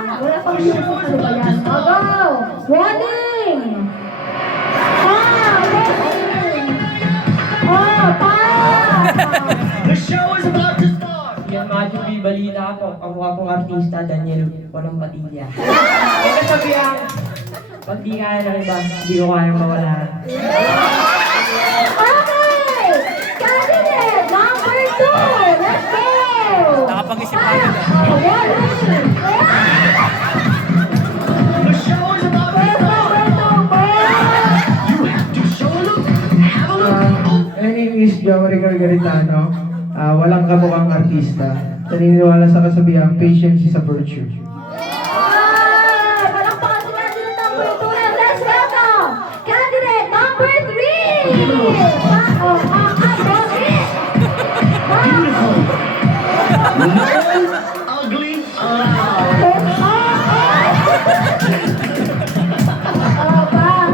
Wala pang music. Ano ba yan? Go! Warning! Warning! Pa! The show is about to start! Yan mga Jubi, balita po. Ang mukha pong artista, Daniel Walang Padilla. May kasabihan, pag di kaya ng iba, di ko kaya mawala. Okay! Candidate number 2! Let's go! Nakapag-isip pa agad. Warning! The show is about to start! You have to show a look, have a look. My name is Joey Gargaritano. Walang kamukhang artista. Naniniwala sa kasabihang patience is a virtue. Palakpakan si candidate number 2 and let's welcome candidate number 3! Beautiful. No ugly allowed.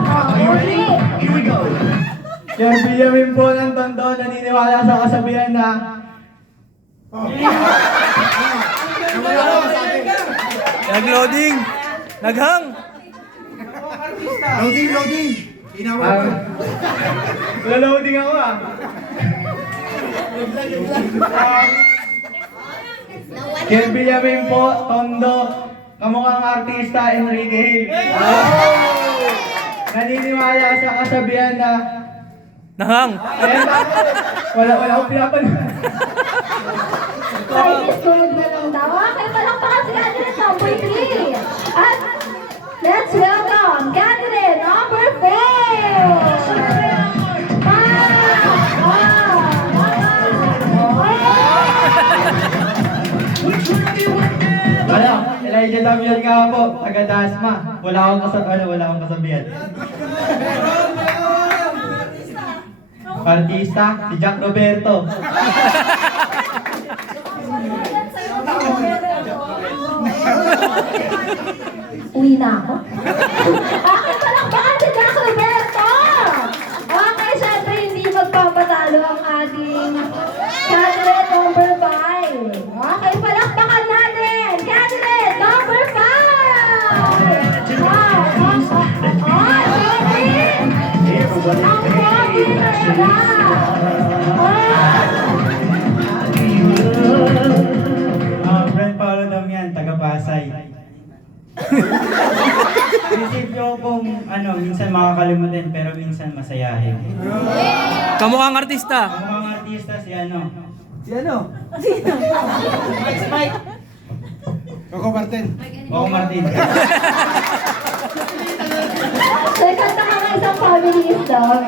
Are you ready? Here we go. Yan, Benjamin po ng Tondo, naniniwala sa kasabihan na Nag-loading! Naghang! Loading! Inawag ko. Laloading ako Yan, Benjamin po, Tondo, kamukhang artista, Enrique Hill. Naniniwala sa kasabihan na Nahang! ayan ba? Wala akong pinapanood. Chinese food na lang daw. Okay, palakpakan si candidate number 3. At let's welcome candidate number 4! Which one of you went there? Wala, Elijah Damian nga po, taga Dasma. Wala akong kasabihan. Artista, si Jack Roberto. Uwi na ako. Okay, palakpakan si Jack Roberto! Okay, syempre hindi magpapatalo ang ating candidate number 5. Okay, palakpakan natin! Candidate number 5! Ang pogi talaga! Brent Paolo Damian, taga Pasay. Prinsipyo pong minsan makakalimutin pero minsan masayahin. Kamukhang artista! Ang mga artista si Coco Martin. Coco Martin. Second na ka isang family is dog.